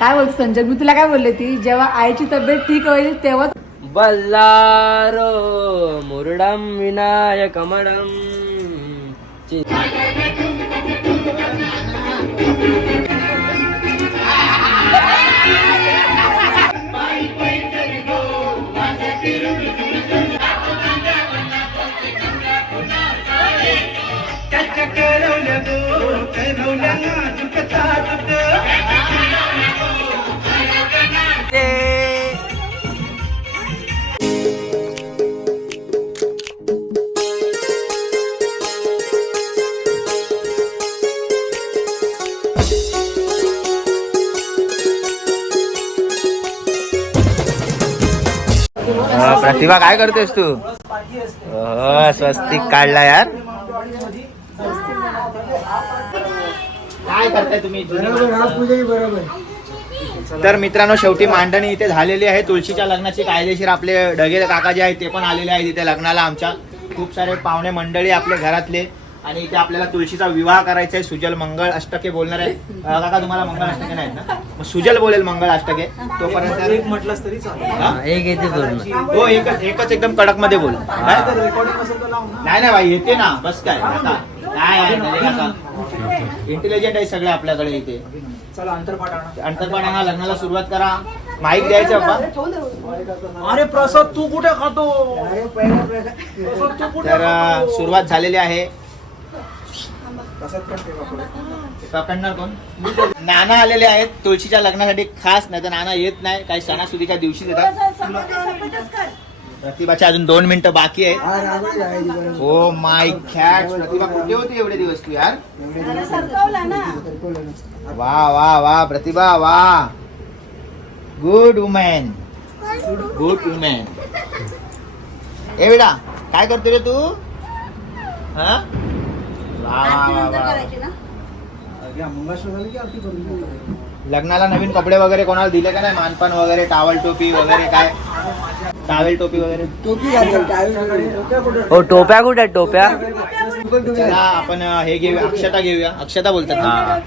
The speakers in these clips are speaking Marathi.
काय बोलतो संजय? मी तुला काय बोलले ती? जेव्हा आईची तब्येत ठीक होईल तेव्हा बल्लारो मुरडम विनायकमणम चि- प्रतिभा काय करतेस तू? स्वस्तिक काढला यार. काय करताय तुम्ही? तर मित्रांनो शेवटी मांडणी इथे झालेली आहे. तुळशीच्या लग्नाची कायदेशीर आपले ढगे काका जे आहेत ते पण आलेले आहेत इथे लग्नाला आमच्या. खूप सारे पाहुणे मंडळी आपले घरातले. आणि इथे आपल्याला तुळशीचा विवाह करायचा आहे. सुजल मंगळ अष्टके बोलणार आहे. अं, काका तुम्हाला मंगळ अष्टके नाहीत ना? मग सुजल बोलेल मंगळ अष्टके. तोपर्यंत म्हटलंस तरी चालेल. हा? एक येते पूर्ण एकच एकच एकदम कडकमध्ये बोल काय? रेकॉर्डिंग असेल तर लाव ना. नाही नाही भाई येते ना. बस काय आता. काय इंटेलिजंट आहे सगळे आपल्याकडे इथे. चला अंतरपाठ आणा अंतरपाठांना लग्नाला सुरुवात करा. माईक द्यायचं बाबा. अरे प्रसाद तू कुठे खातो? प्रसाद तू कुठे तर अं, खातो? सुरुवात झालेली आहे. प्रसाद पण ठेवा पुढे. पकडणार कोण? नाना आलेले आहेत तुळशीच्या लग्नासाठी खास नाही तर नाना येत नाही काही सणासुदीच्या दिवशी येतात. प्रतिभाच्या अजून दोन मिनिटं बाकी आहेत. हो माय खॅट प्रतिभा कुठे होती एवढे दिवस तू यार? वा वा वा प्रतिभा वा. गुड वुमॅन गुड वुमॅन ए बेटा काय करतो रे तू? हा? लग्नाला नवीन कपडे वगैरे कोणाला दिले का नाही? मानपान वगैरे टावल टोपी वगैरे काय? टावेल टोपी वगैरे? हो टोप्या कुठे आहेत? टोप्या चला आपण हे घेऊया अक्षता घेऊया. अक्षता बोलतात. ना हा.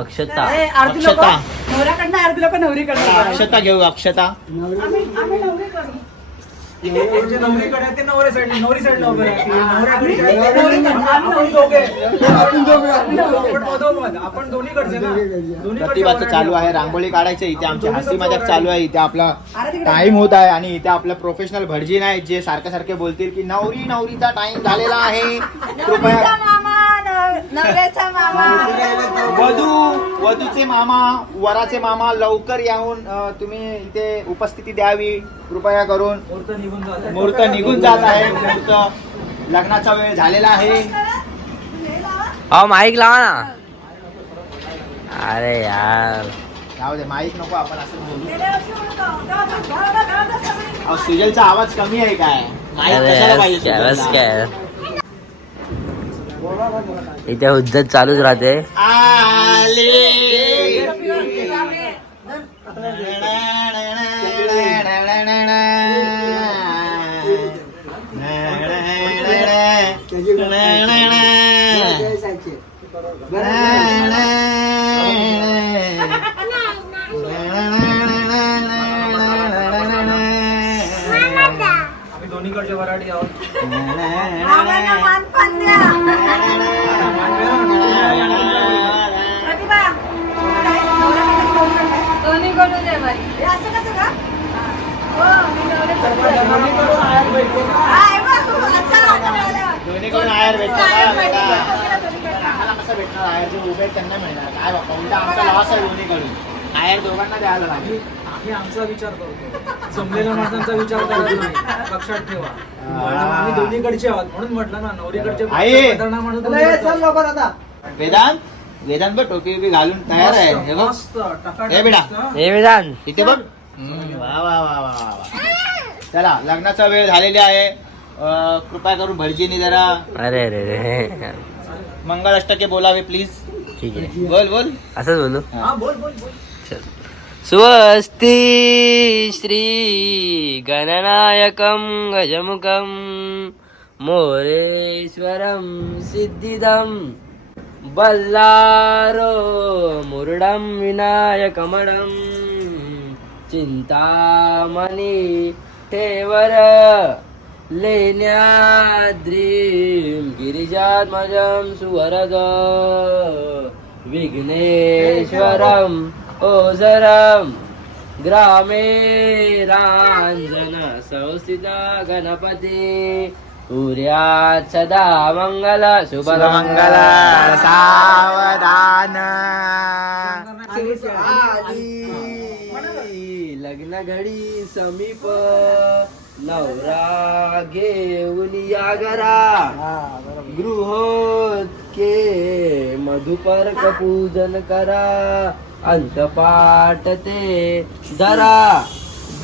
अक्षता. ए, अर्धी लोक. अक्षता. नवऱ्याकडनं अर्धी लोक नवरीकडनं. अक्षता घेऊ अक्षता. जे नवरीकडे आहे ते नवऱ्या साईडला नवरी साईडला उभे राहा. नवऱ्याकडे आहे. आपण दोघे आपण मधोमध. आपण दोन्हीकडचे ना दोन्हीकडचे प्रतिभाचं वरांडी. चालू आहे रांगोळी काढायचं इथे आमची हसी मजाक चालू आहे इथे आपला टाइम होत आहे आणि इथे आपलं प्रोफेशनल भटजी नाही जे सारखे सारखे बोलतील की नवरी नवरीचा टाइम झालेला आहे कृपया नवऱ्याचा मामा. वधू वधूचे मामा वराचे मामा लवकर येऊन अं, तुम्ही इथे उपस्थिती द्यावी. कृपया करून. मुहूर्त निघून जात आहे. मुहूर्त निघून जात आहे मुहूर्त लग्नाचा वेळ झालेला आहे. अहो माईक लावा ना. अरे यार. जाऊ दे माहीत नको आपण असं बोलू. अहो, सुजलचा आवाज कमी आहे काय? माहीत कशाला पाहिजे सुजलला? इथे हुज्जत चालूच राहते. आले हे असं कसं का? हो, मी नवऱ्याकडून आहे. दोन्हीकडून आयात भेटते. हा, आहे बघ, तू आता आता मिळालं. दोन्हीकडून आयर भेटणार आयर का भेटते, बेटा? दोन्हीकडे, दोन्हीकडे. आम्हाला कसं भेटणार? आयर जे उभे आहेत त्यांना मिळणार. काय बाबा उलटा आमचा लॉस आहे दोन्हीकडून आयर दोघांना द्यायला लागेल. आम्ही आमचा विचार करतो. जमलेल्या माणसांचा विचार करत नाही. लक्षात ठेवा. आम्ही दोन्हीकडचे आहोत. म्हणून म्हटलं ना नवरीकडचे. वेदांत? वेदांत बघ टोपी बिपी घालून तयार आहे. हे मस्त, बघ बेटा. मस्त. हे विधान इथे बघ. हम्म, वा वा वा वा वा वा. चला लग्नाचा वेळ झालेली आहे. अं, कृपया करून भटजीनी जरा अरे अरे रे मंगळ अष्टके बोलावे प्लीज ठीक आहे. बोल बोल. असंच बोलू? हा बोल बोल बोल. चल. स्वस्ति श्री गणनायकं गजमुखं मोरेश्वरं सिद्धिदं बल्लारो मुरडं विनायकमणं चिन्तामणि ठेवर लेण्याद्रीं गिरिजात्मजं सुवरद विघ्नेश्वरम् ओझरम् ग्रामे राञ्जन संस्थिता गणपती सूर्यात् सदा मङ्गल शुभमंगल सावधान। लग्न घडी समीप नवरा घेऊन या घरा। गृहोत्के मधुपर्क पूजन करा अंतपाठ ते धरा।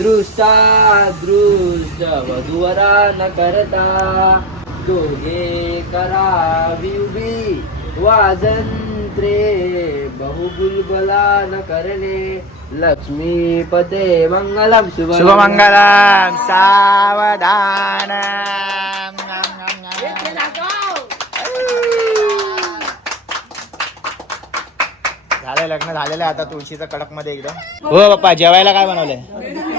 दृष्टा दृष्ट वधूवरा न करता। दोघे करा विवबी वाजंत्रे बहुबुलबला न करणे लक्ष्मीपते मंगलम शुभ। शुभमंगल सावधान। झालंय लग्न झालेलं आहे आता तुळशीचं कडकमध्ये एकदम. हो पप्पा जेवायला काय बनवलंय?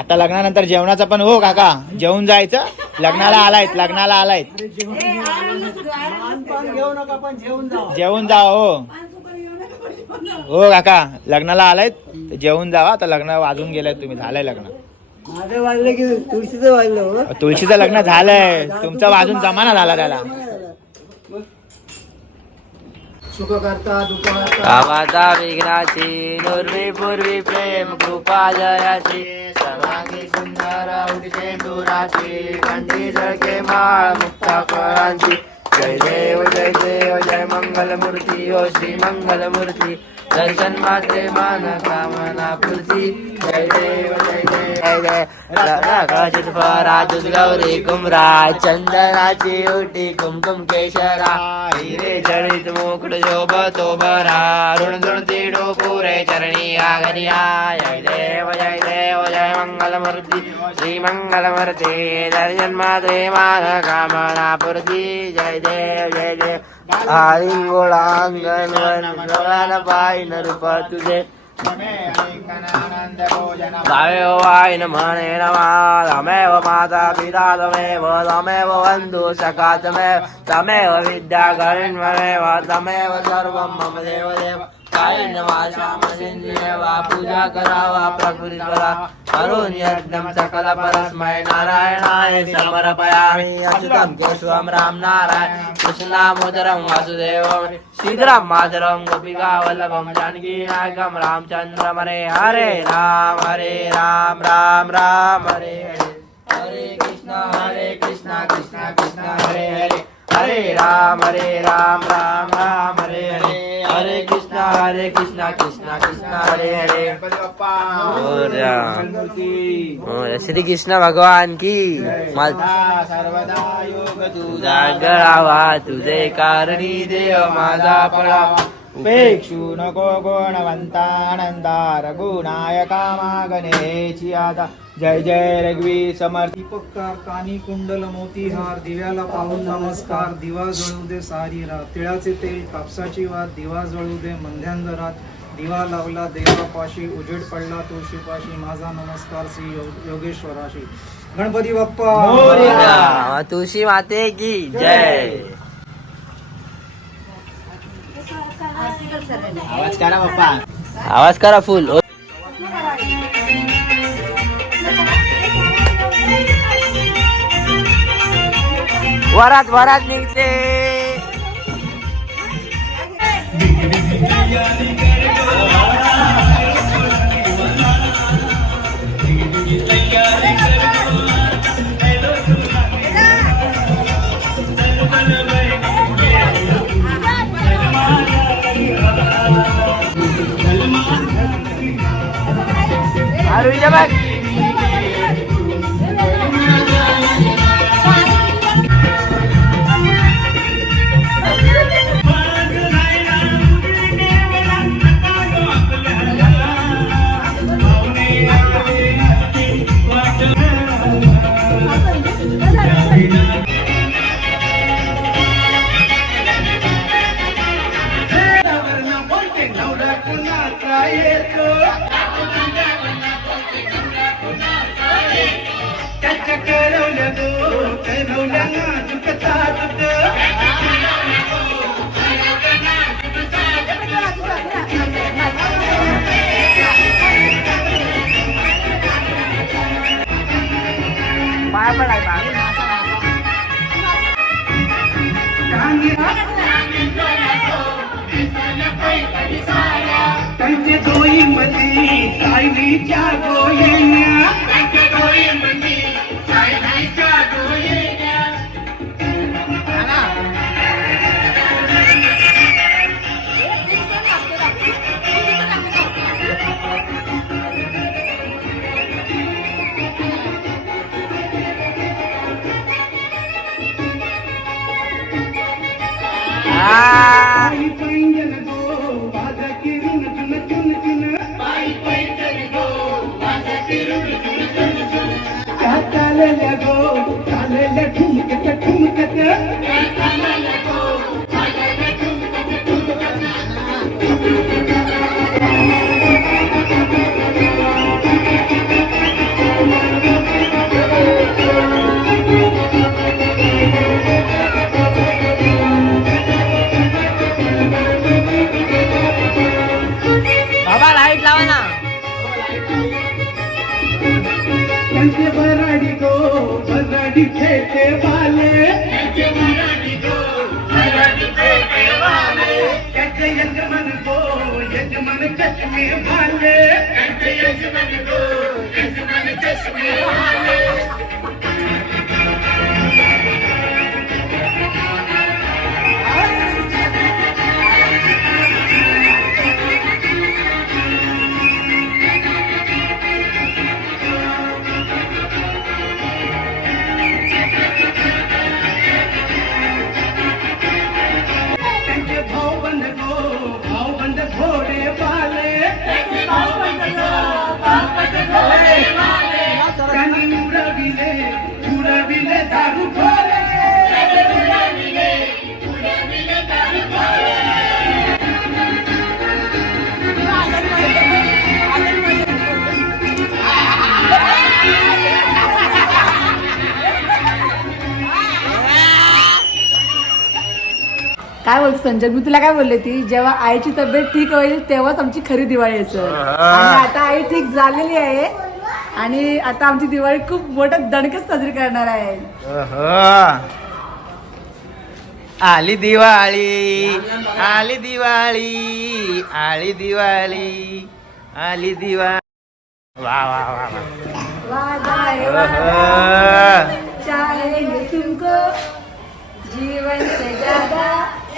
आता लग्नानंतर जेवणाचं पण हो काका. जेवून जायचं. लग्नाला आलायत लग्नाला आलायत. पण जेवून जा हो. हो काका. लग्नाला आलायत. जेवून जावा. आता लग्न वाजून गेलाय तुम्ही. झालंय लग्न. वाजलं तुळशीचं लग्न झालंय. तुमचा वाजून जमाना झाला त्याला. सुख करता दुःख करता. विघ्नाची नुर्वी पूर्वी प्रेम कृपा जयाची. सर्वांगी सुंदर उडीचे दुराची कंठी झळके माळ मुक्ता फळांची. जय देव जय मंगलमूर्ती ओ श्री मंगलमूर्ती. दर्शन मात्रे मान कामना पूर्ती. जय देव जय देव. जय जय गौरी कुमरा चंदनाची उटी कुमकुम केशरा. हिरे जडित मुकुट शोभतो बरा ऋण ऋण तिडो पुरे चरणी आगरिया. जय देव जय देव जय मंगलमूर्ती. श्री मंगलमूर्ती दर्शन मात्रे मान कामना पूर्ती. जय देव जय देव. తమేవాయిన మనేన తమేవ మాతా పితా తమేవ తమేవ బంధు సఖా తమేవ తమేవ విద్యా గరిన్మేవ తమేవ సర్వం మమ దేవదేవ કાયન વાચામ ઇન્દ્રિય વા પૂજા કરાવા પ્રકૃતિ કરા કરોનિ યજ્ઞમ સકલ પરસ્મય નારાયણાય સમર્પયામિ અચ્યુતમ કેશવમ રામ નારાયણ કૃષ્ણામોદરમ વાસુદેવમ શીઘ્રમ માધરમ ગોપિકા વલ્લભમ જાનકી નાયકમ રામચંદ્ર હરે હરે રામ હરે રામ રામ રામ હરે હરે હરે કૃષ્ણ હરે કૃષ્ણ કૃષ્ણ કૃષ્ણ હરે હરે हरे राम हरे राम राम राम हरे हरे। हरे कृष्ण हरे कृष्ण कृष्ण कृष्ण हरे हरे। श्री कृष्ण भगवान की सर्वदा योग तुझा गळावा तुझे कारणी देव माझा पळावा। उपेक्षू नको गुणवंतानंदा रघुनाय कामागणेची आता जय जय रघवी समर्थ। दीपककार कानी कुंडल मोतीहार दिव्याला पाहून नमस्कार दिवा जळू दे सारी रात। तिळाचे तेल कापसाची वात दिवा जळू दे मंध्यांदरात दिवा लावला देवापाशी उजेड पडला तुळशीपाशी माझा नमस्कार श्री योग- योगेश्वराशी। गणपती बाप्पा! मोरया. तुळशी माते की जय आवाज करा बाप्पा आवाज करा फुल. वरात वरात निघते. Now that we're not trying to ಕರವಲದು ಕರವಲನ ಜುಕತಾ ದುಡ್ಡು ಬಾಯ್ ಬಾಯ್ ಬಾಯ್ ಕಾಂಗಿರಾ डोई मधी सायलीच्या गोयल्या त्यांचे त्या गो ठुमकत ठुमकत काय बोलतो संजय? मी तुला काय बोलले ती जेव्हा आईची तब्येत ठीक होईल तेव्हाच आमची खरी दिवाळी असेल. आणि आता आई ठीक झालेली आहे. आणि आता आमची दिवाळी खूप मोठ्या दणकच साजरी करणार आहे. आली दिवाळी आली दिवाळी आली दिवाळी आली दिवाळी. वा वा वा. चाहेंगे तुमको जीवन से ज्यादा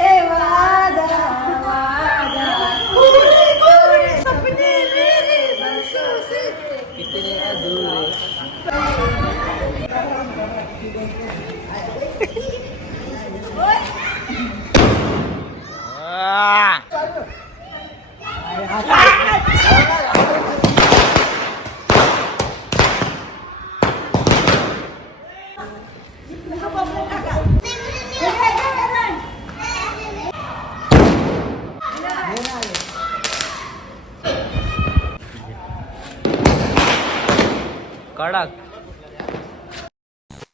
ए